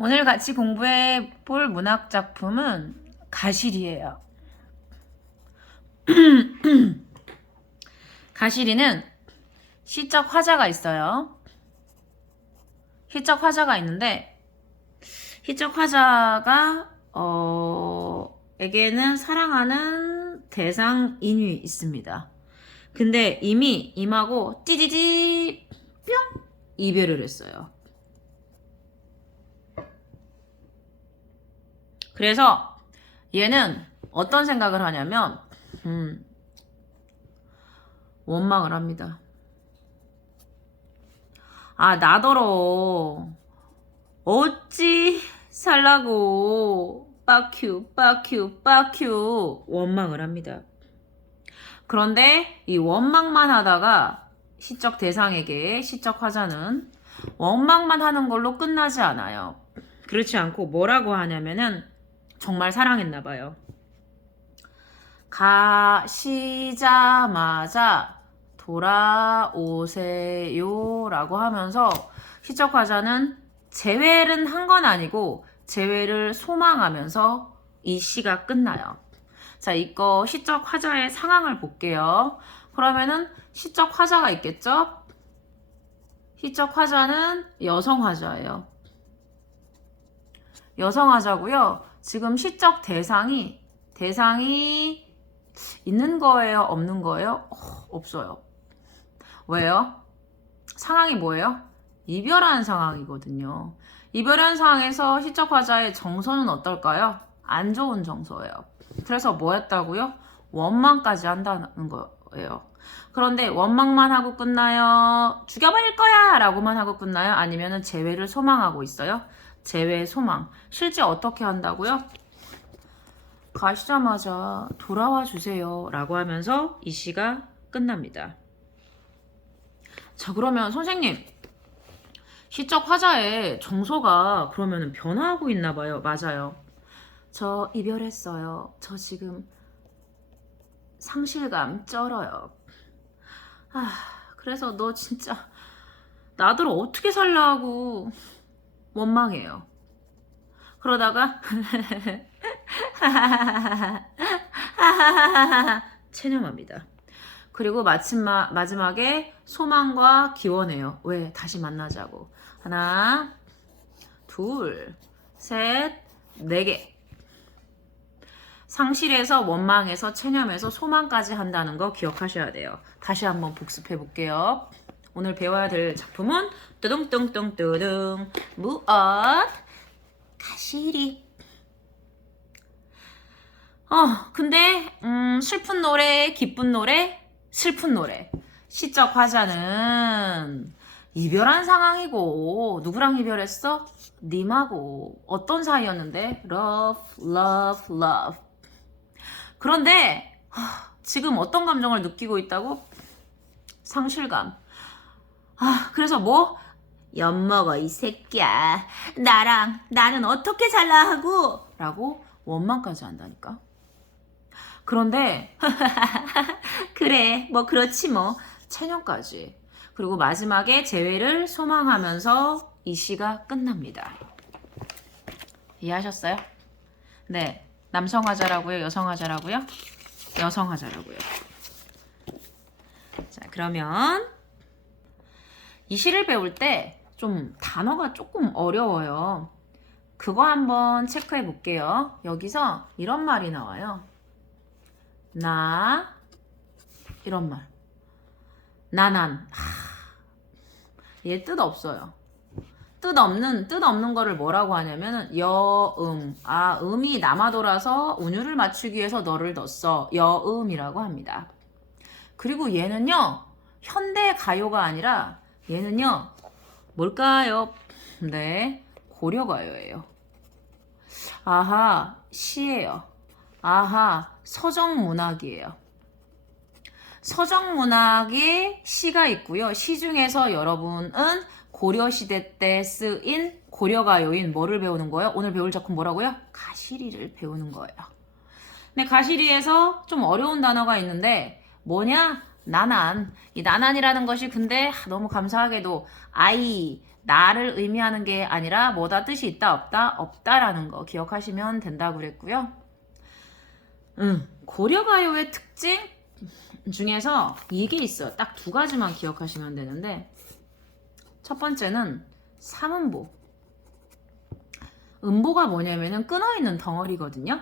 오늘 같이 공부해 볼 문학 작품은 가시리예요. 가시리는 시적 화자가 있어요. 시적 화자가 있는데 시적 화자가 에게는 사랑하는 대상인이 있습니다. 근데 이미 임하고 띠디디 뿅 이별을 했어요. 그래서 얘는 어떤 생각을 하냐면 원망을 합니다. 아, 나더러 어찌 살라고 빠큐 원망을 합니다. 그런데 이 원망만 하다가 시적 대상에게 시적 화자는 원망만 하는 걸로 끝나지 않아요. 그렇지 않고 뭐라고 하냐면은 정말 사랑했나 봐요. 가시자마자 돌아오세요 라고 하면서 시적 화자는 재회를 한 건 아니고 재회를 소망하면서 이 시가 끝나요. 자, 이거 시적 화자의 상황을 볼게요. 그러면은 시적 화자가 있겠죠? 시적 화자는 여성 화자예요. 여성 화자고요. 지금 시적 대상이 있는 거예요? 없는 거예요? 없어요. 왜요? 상황이 뭐예요? 이별한 상황이거든요. 이별한 상황에서 시적 화자의 정서는 어떨까요? 안 좋은 정서예요. 그래서 뭐 했다고요? 원망까지 한다는 거예요. 그런데 원망만 하고 끝나요? 죽여버릴 거야! 라고만 하고 끝나요? 아니면 재회를 소망하고 있어요? 재회 소망. 실제 어떻게 한다고요? 가시자마자 돌아와 주세요 라고 하면서 이 시가 끝납니다. 자, 그러면 선생님, 시적 화자의 정서가 그러면 변화하고 있나 봐요. 맞아요. 저 이별했어요. 저 지금 상실감 쩔어요. 아, 그래서 너 진짜 나들 어떻게 살라고 원망해요. 그러다가 체념합니다. 그리고 마지막에 소망과 기원해요. 왜? 다시 만나자고. 하나, 둘, 셋, 4개. 상실에서 원망에서 체념에서 소망까지 한다는 거 기억하셔야 돼요. 다시 한번 복습해 볼게요. 오늘 배워야 될 작품은 뚜둥뚜둥뚜둥 무엇? 가시리. 근데 슬픈 노래, 기쁜 노래, 슬픈 노래. 시적 화자는 이별한 상황이고 누구랑 이별했어? 님하고. 어떤 사이였는데? love. 그런데 지금 어떤 감정을 느끼고 있다고? 상실감. 그래서 뭐? 엿먹어 이 새끼야. 나는 어떻게 살라 하고? 라고 원망까지 한다니까. 그런데 그래 뭐 그렇지 뭐 체념까지. 그리고 마지막에 재회를 소망하면서 이 시가 끝납니다. 이해하셨어요? 네. 남성 화자라고요? 여성 화자라고요? 여성 화자라고요. 자, 그러면 이 시를 배울 때 좀 단어가 조금 어려워요. 그거 한번 체크해 볼게요. 여기서 이런 말이 나와요. 이런 말. 나난. 얘 뜻 없어요. 뜻 없는 거를 뭐라고 하냐면은 음이 남아돌아서 운율을 맞추기 위해서 너를 넣었어. 여음이라고 합니다. 그리고 얘는요, 현대 가요가 아니라 얘는요, 뭘까요? 네, 고려가요예요. 아하, 시예요. 아하, 서정문학이에요. 서정문학에 시가 있고요. 시 중에서 여러분은 고려시대 때 쓰인 고려가요인 뭐를 배우는 거예요? 오늘 배울 작품 뭐라고요? 가시리를 배우는 거예요. 근데 가시리에서 좀 어려운 단어가 있는데 뭐냐? 나난. 이 나난이라는 것이 근데 너무 감사하게도 나를 의미하는 게 아니라 뭐다 뜻이 있다 없다 없다라는 거 기억하시면 된다고 그랬고요. 고려가요의 특징 중에서 이게 있어요. 딱 두 가지만 기억하시면 되는데 첫 번째는 삼음보. 음보가 뭐냐면은 끊어있는 덩어리거든요.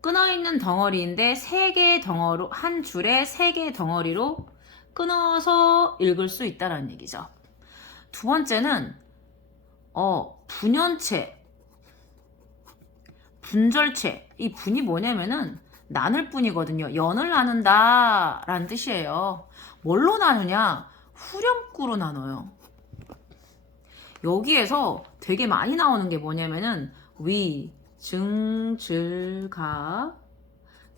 끊어있는 덩어리인데 세 개의 덩어리, 한 줄에 세 개의 덩어리로 끊어서 읽을 수 있다는 얘기죠. 두 번째는 분연체, 분절체. 이 분이 뭐냐면은 나눌 뿐이거든요. 연을 나눈다 라는 뜻이에요. 뭘로 나누냐? 후렴구로 나눠요. 여기에서 되게 많이 나오는 게 뭐냐면은 위, 증, 질, 가,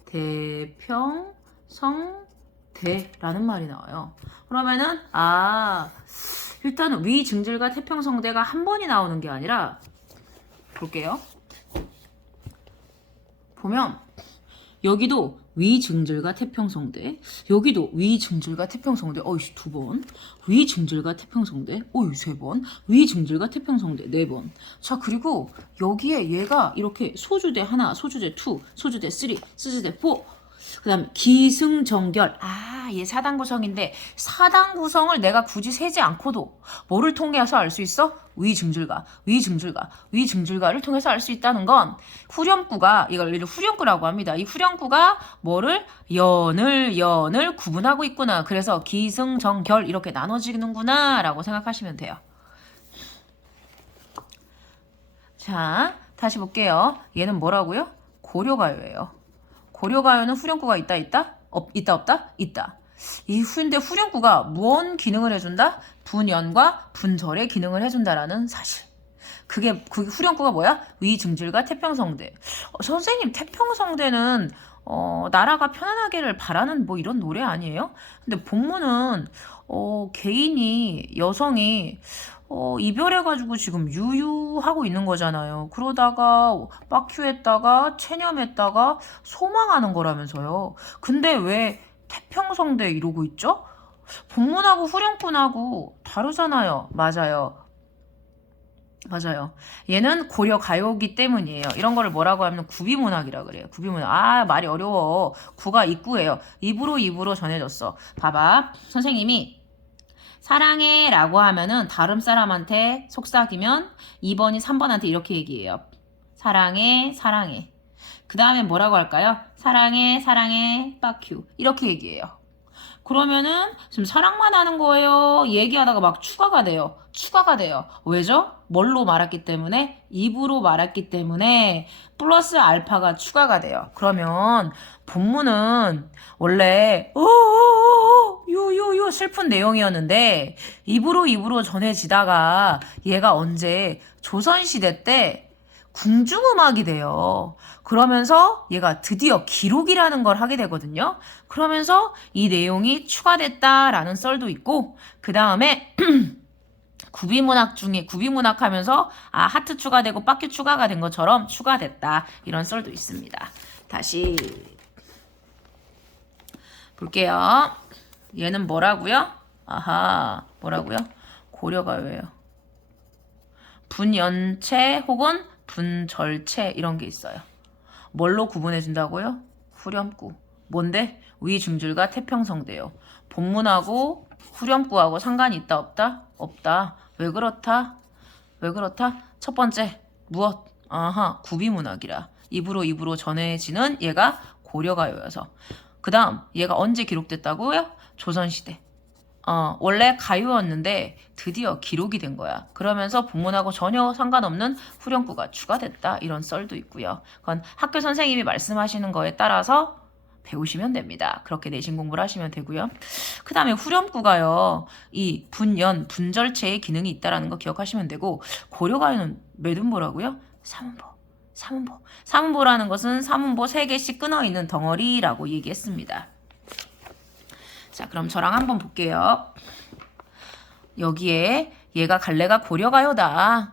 대, 평, 성, 대라는 말이 나와요. 그러면은 일단은 위, 증질과 태평성대가 한 번이 나오는 게 아니라 볼게요. 보면 여기도 위증질과 태평성대, 여기도 위증질과 태평성대, 어이씨 2번, 위증질과 태평성대, 어이 3번, 위증질과 태평성대 4번. 자, 그리고 여기에 얘가 이렇게 소주대 하나, 소주대 2, 소주대 3, 소주대 4, 그 다음 기승전결. 얘 사단 구성인데 사단 구성을 내가 굳이 세지 않고도 뭐를 통해서 알 수 있어? 위증질과 위증질과를 통해서 알 수 있다는 건 후렴구가, 이걸 후렴구라고 합니다. 이 후렴구가 뭐를? 연을 구분하고 있구나. 그래서 기승전결 이렇게 나눠지는구나 라고 생각하시면 돼요. 자, 다시 볼게요. 얘는 뭐라고요? 고려가요예요. 고려가요는 후렴구가 있다? 없다? 있다. 근데 후렴구가 무언 기능을 해준다? 분연과 분절의 기능을 해준다라는 사실. 그게 후렴구가 뭐야? 위증질과 태평성대. 선생님, 태평성대는 나라가 편안하게를 바라는 뭐 이런 노래 아니에요? 근데 본문은 여성이 이별해가지고 지금 유유하고 있는 거잖아요. 그러다가 빡큐했다가 체념했다가 소망하는 거라면서요. 근데 왜 태평성대 이러고 있죠? 본문하고 후렴구하고 다르잖아요. 맞아요. 얘는 고려 가요기 때문이에요. 이런 거를 뭐라고 하면 구비문학이라 그래요. 구비문학. 말이 어려워. 구가 입구예요. 입으로 전해졌어. 봐봐. 선생님이 사랑해 라고 하면은 다른 사람한테 속삭이면 2번이 3번한테 이렇게 얘기해요. 사랑해. 그 다음에 뭐라고 할까요? 사랑해, 빠큐. 이렇게 얘기해요. 그러면은 지금 사랑만 하는 거예요? 얘기하다가 막 추가가 돼요. 왜죠? 뭘로 말했기 때문에? 입으로 말했기 때문에 플러스 알파가 추가가 돼요. 그러면 본문은 원래 슬픈 내용이었는데 입으로 전해지다가 얘가 언제 조선시대 때 궁중음악이 돼요. 그러면서 얘가 드디어 기록이라는 걸 하게 되거든요. 그러면서 이 내용이 추가됐다라는 썰도 있고, 그 다음에 구비문학 중에 구비문학 하면서 하트 추가되고 빠큐 추가가 된 것처럼 추가됐다. 이런 썰도 있습니다. 다시 볼게요. 얘는 뭐라고요? 뭐라고요? 고려가요예요. 분연체 혹은 분절체 이런 게 있어요. 뭘로 구분해 준다고요? 후렴구. 뭔데? 위증질과 태평성대요. 본문하고 후렴구하고 상관이 있다 없다? 없다. 왜 그렇다? 첫 번째 무엇? 구비문학이라. 입으로 전해지는 얘가 고려가요여서. 그 다음 얘가 언제 기록됐다고요? 조선시대. 원래 가요였는데 드디어 기록이 된 거야. 그러면서 본문하고 전혀 상관없는 후렴구가 추가됐다. 이런 썰도 있고요. 그건 학교 선생님이 말씀하시는 거에 따라서 배우시면 됩니다. 그렇게 내신 공부를 하시면 되고요. 그 다음에 후렴구가요. 이 분절체의 기능이 있다는 거 기억하시면 되고, 고려가요는 몇 음보라고요? 3음보. 3음보라는 것은 3음보 3개씩 끊어있는 덩어리라고 얘기했습니다. 자, 그럼 저랑 한번 볼게요. 여기에 얘가 갈래가 고려가요다.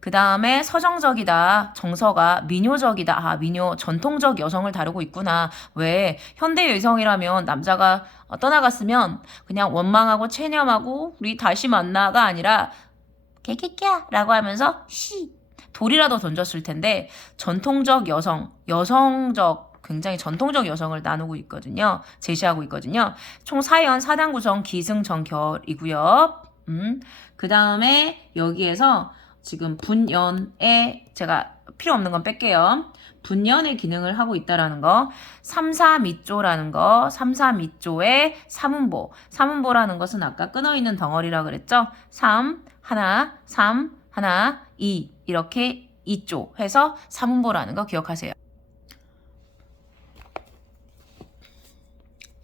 그 다음에 서정적이다. 정서가 민요적이다. 아, 민요 전통적 여성을 다루고 있구나. 왜 현대 여성이라면 남자가 떠나갔으면 그냥 원망하고 체념하고 우리 다시 만나가 아니라 개개개라고 하면서 돌이라도 던졌을 텐데 전통적 여성, 여성적 굉장히 전통적 여성을 나누고 있거든요. 제시하고 있거든요. 총 4연 4단 구성 기승전결이고요. 그 다음에 여기에서 지금 분연에 제가 필요 없는 건 뺄게요. 분연의 기능을 하고 있다라는 거. 3,4미조라는 거. 3,4미조의 삼음보. 삼음보라는 것은 아까 끊어있는 덩어리라 그랬죠. 3, 하나, 3, 하나, 2 이렇게 2조 해서 삼음보라는 거 기억하세요.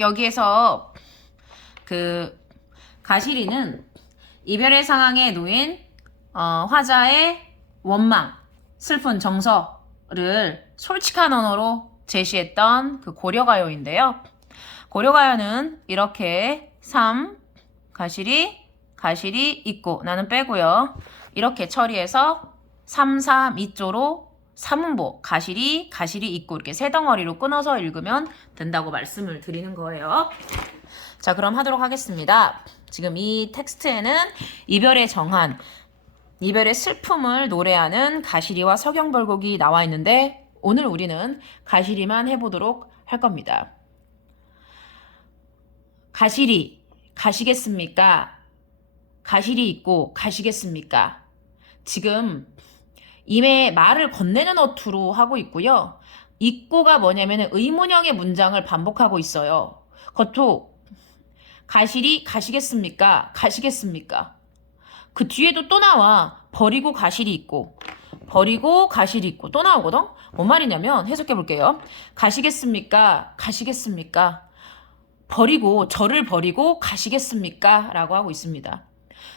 여기에서 그 가시리는 이별의 상황에 놓인 화자의 원망, 슬픈 정서를 솔직한 언어로 제시했던 그 고려가요인데요. 고려가요는 이렇게 3, 가시리 있고 나는 빼고요. 이렇게 처리해서 3, 4, 미조로 삼음보, 가시리 있고 이렇게 세 덩어리로 끊어서 읽으면 된다고 말씀을 드리는 거예요. 자, 그럼 하도록 하겠습니다. 지금 이 텍스트에는 이별의 정한, 이별의 슬픔을 노래하는 가시리와 서경벌곡이 나와 있는데 오늘 우리는 가시리만 해보도록 할 겁니다. 가시리, 가시겠습니까? 가시리 있고 가시겠습니까? 지금 임의 말을 건네는 어투로 하고 있고요. 있고가 뭐냐면 의문형의 문장을 반복하고 있어요. 그것도 가시리 가시겠습니까? 가시겠습니까? 그 뒤에도 또 나와. 버리고 가시리 있고 버리고 가시리 있고 또 나오거든? 뭔 말이냐면 해석해 볼게요. 가시겠습니까? 가시겠습니까? 버리고 저를 버리고 가시겠습니까? 라고 하고 있습니다.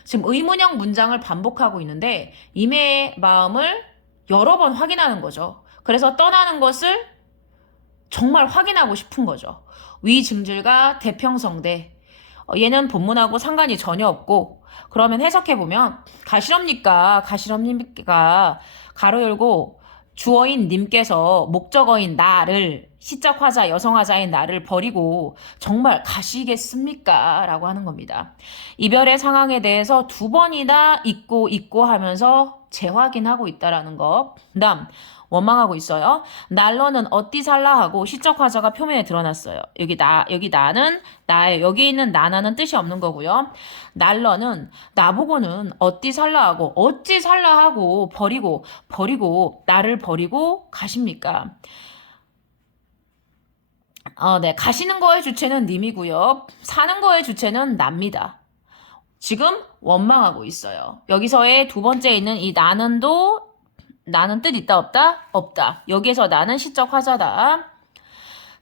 지금 의문형 문장을 반복하고 있는데 임의 마음을 여러 번 확인하는 거죠. 그래서 떠나는 것을 정말 확인하고 싶은 거죠. 위증질과 대평성대. 얘는 본문하고 상관이 전혀 없고 그러면 해석해보면 가시럽니까? 가시럽니까? 가로 열고 주어인 님께서 목적어인 나를 시적 화자, 여성 화자인 나를 버리고 정말 가시겠습니까? 라고 하는 겁니다. 이별의 상황에 대해서 두 번이나 있고 하면서 재확인하고 있다라는 거. 그다음 원망하고 있어요. 날로는 어디 살라 하고 시적 화자가 표면에 드러났어요. 여기 나는 나의 여기 있는 나나는 뜻이 없는 거고요. 날로는 나보고는 어디 살라 하고 어찌 살라 하고 버리고 나를 버리고 가십니까? 네, 가시는 거의 주체는 님이고요. 사는 거의 주체는 납니다. 지금 원망하고 있어요. 여기서의 두 번째 있는 이 나는도 나는 뜻 있다 없다? 없다. 여기에서 나는 시적 화자다.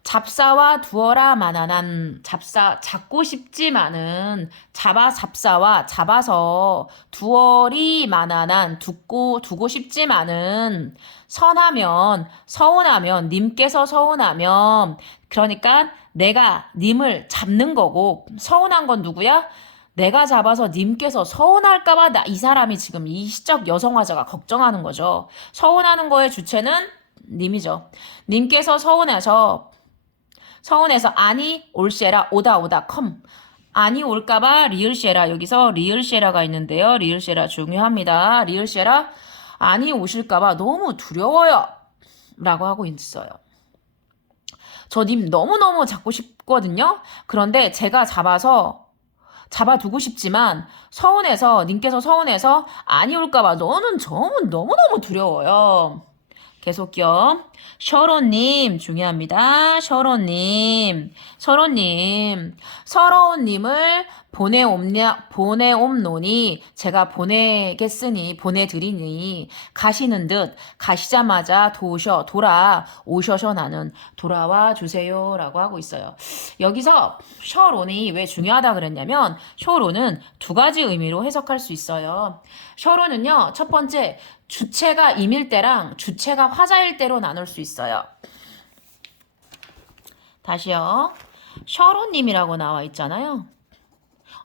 잡사와 두어라 만한한 잡사 잡고 싶지만은 잡사와 잡아서 두어리 만한한 두고 싶지만은 선하면 서운하면 님께서 서운하면 그러니까 내가 님을 잡는 거고 서운한 건 누구야? 내가 잡아서 님께서 서운할까봐 이 사람이 지금 이 시적 여성화자가 걱정하는 거죠. 서운하는 거의 주체는 님이죠. 님께서 서운해서 아니 올세라 오다 컴 아니 올까봐 리을세라 여기서 리을세라가 있는데요. 리을세라 중요합니다. 리을세라 아니 오실까봐 너무 두려워요 라고 하고 있어요. 저 님 너무너무 잡고 싶거든요. 그런데 제가 잡아두고 싶지만 님께서 서운해서 아니 올까봐 너는 너무너무 두려워요. 계속요. 셔로님 중요합니다. 셔로님 서러운 님을 보내옴노니 제가 보내드리니 가시는 듯 가시자마자 돌아오셔서 나는 돌아와 주세요 라고 하고 있어요. 여기서 셔론이 왜 중요하다 그랬냐면 셔론은 두 가지 의미로 해석할 수 있어요. 셔론은요 첫 번째 주체가 임일 때랑 주체가 화자일 때로 나눌 수 있어요. 다시요. 셔론님이라고 나와 있잖아요.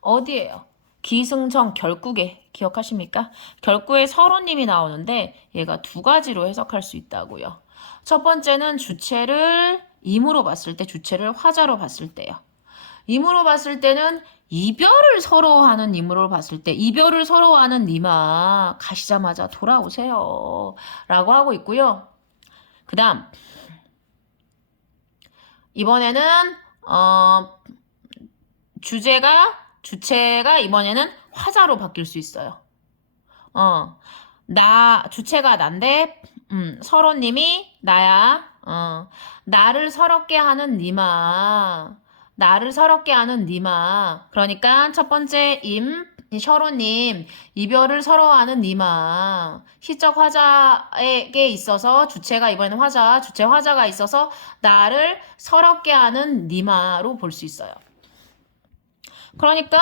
어디예요? 기승전 결국에 기억하십니까? 결국에 서로님이 나오는데 얘가 두 가지로 해석할 수 있다고요. 첫 번째는 주체를 임으로 봤을 때, 주체를 화자로 봤을 때요. 임으로 봤을 때는 이별을 서러워하는 임으로 봤을 때 이별을 서러워하는 님아 가시자마자 돌아오세요 라고 하고 있고요. 그 다음 이번에는 주체가 이번에는 화자로 바뀔 수 있어요. 주체가 난데 서로님이 나야. 나를 서럽게 하는 니마. 나를 서럽게 하는 니마. 그러니까 첫 번째 서로님, 이별을 서러워하는 니마. 시적 화자에게 있어서 주체가 이번에는 주체 화자가 있어서 나를 서럽게 하는 니마로 볼 수 있어요. 그러니까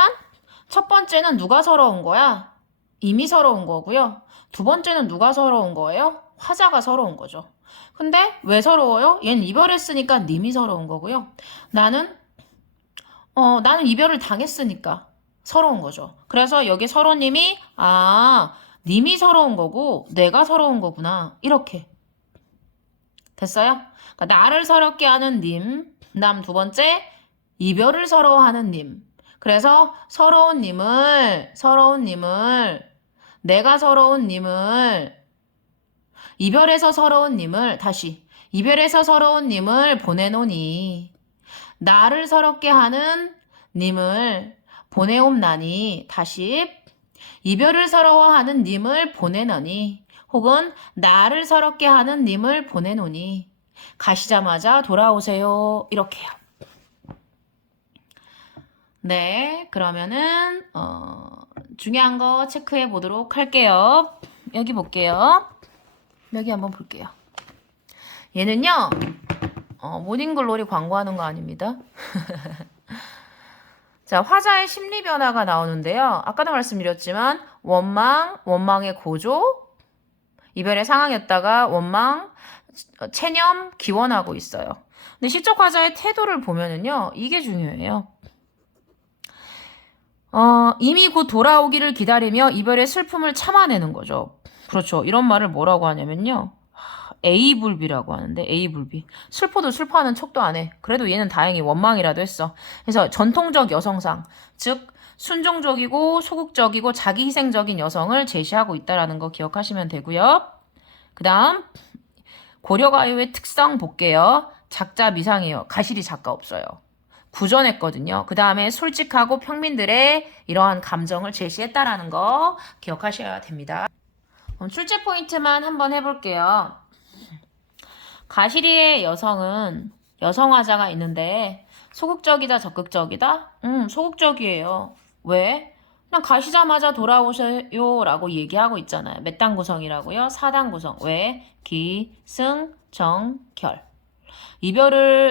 첫 번째는 누가 서러운 거야? 임이 서러운 거고요. 두 번째는 누가 서러운 거예요? 화자가 서러운 거죠. 근데 왜 서러워요? 얘는 이별했으니까 님이 서러운 거고요. 나는 이별을 당했으니까 서러운 거죠. 그래서 여기 서로님이 님이 서러운 거고 내가 서러운 거구나. 이렇게 됐어요? 그러니까 나를 서럽게 하는 님, 그다음 두 번째 이별을 서러워하는 님. 그래서 서러운 님을 내가 서러운 님을 이별해서 서러운 님을 다시 이별해서 서러운 님을 보내노니 나를 서럽게 하는 님을 보내옵나니 다시 이별을 서러워하는 님을 보내노니 혹은 나를 서럽게 하는 님을 보내노니 가시자마자 돌아오세요. 이렇게요. 네, 그러면은 중요한 거 체크해 보도록 할게요. 여기 볼게요. 여기 한번 볼게요. 얘는요, 모닝글로리 광고하는 거 아닙니다. 자, 화자의 심리 변화가 나오는데요. 아까도 말씀드렸지만 원망의 고조, 이별의 상황이었다가 원망, 체념, 기원하고 있어요. 근데 시적 화자의 태도를 보면은요, 이게 중요해요. 이미 곧 돌아오기를 기다리며 이별의 슬픔을 참아내는 거죠. 그렇죠. 이런 말을 뭐라고 하냐면요. A불비라고 하는데 A불비. 슬퍼도 슬퍼하는 척도 안 해. 그래도 얘는 다행히 원망이라도 했어. 그래서 전통적 여성상, 즉 순종적이고 소극적이고 자기희생적인 여성을 제시하고 있다는 거 기억하시면 되고요. 그 다음 고려가요의 특성 볼게요. 작자 미상이에요. 가실이 작가 없어요. 구전했거든요. 그 다음에 솔직하고 평민들의 이러한 감정을 제시했다라는 거 기억하셔야 됩니다. 출제 포인트만 한번 해볼게요. 가시리의 여성은 여성화자가 있는데 소극적이다 적극적이다? 소극적이에요. 왜? 그냥 가시자마자 돌아오세요 라고 얘기하고 있잖아요. 몇 단 구성이라고요? 4단 구성. 왜? 기, 승, 정, 결.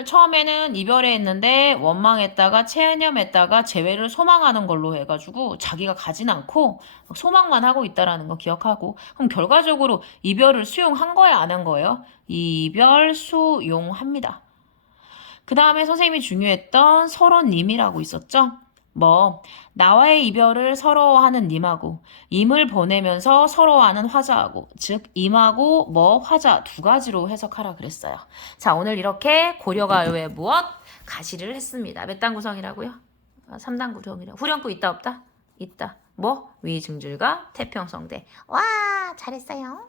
처음에는 이별에 했는데 원망했다가 체념했다가 재회를 소망하는 걸로 해가지고 자기가 가진 않고 소망만 하고 있다라는 거 기억하고, 그럼 결과적으로 이별을 수용한 거야 안 한 거예요? 이별 수용합니다. 그 다음에 선생님이 중요했던 서로님이라고 있었죠? 나와의 이별을 서러워하는 님하고 임을 보내면서 서러워하는 화자하고, 즉 임하고 화자 두 가지로 해석하라 그랬어요. 자, 오늘 이렇게 고려가요의 무엇? 가시를 했습니다. 몇 단 구성이라고요? 3단 구성이라고. 후렴구 있다 없다? 있다. 위증줄과 태평성대. 와, 잘했어요.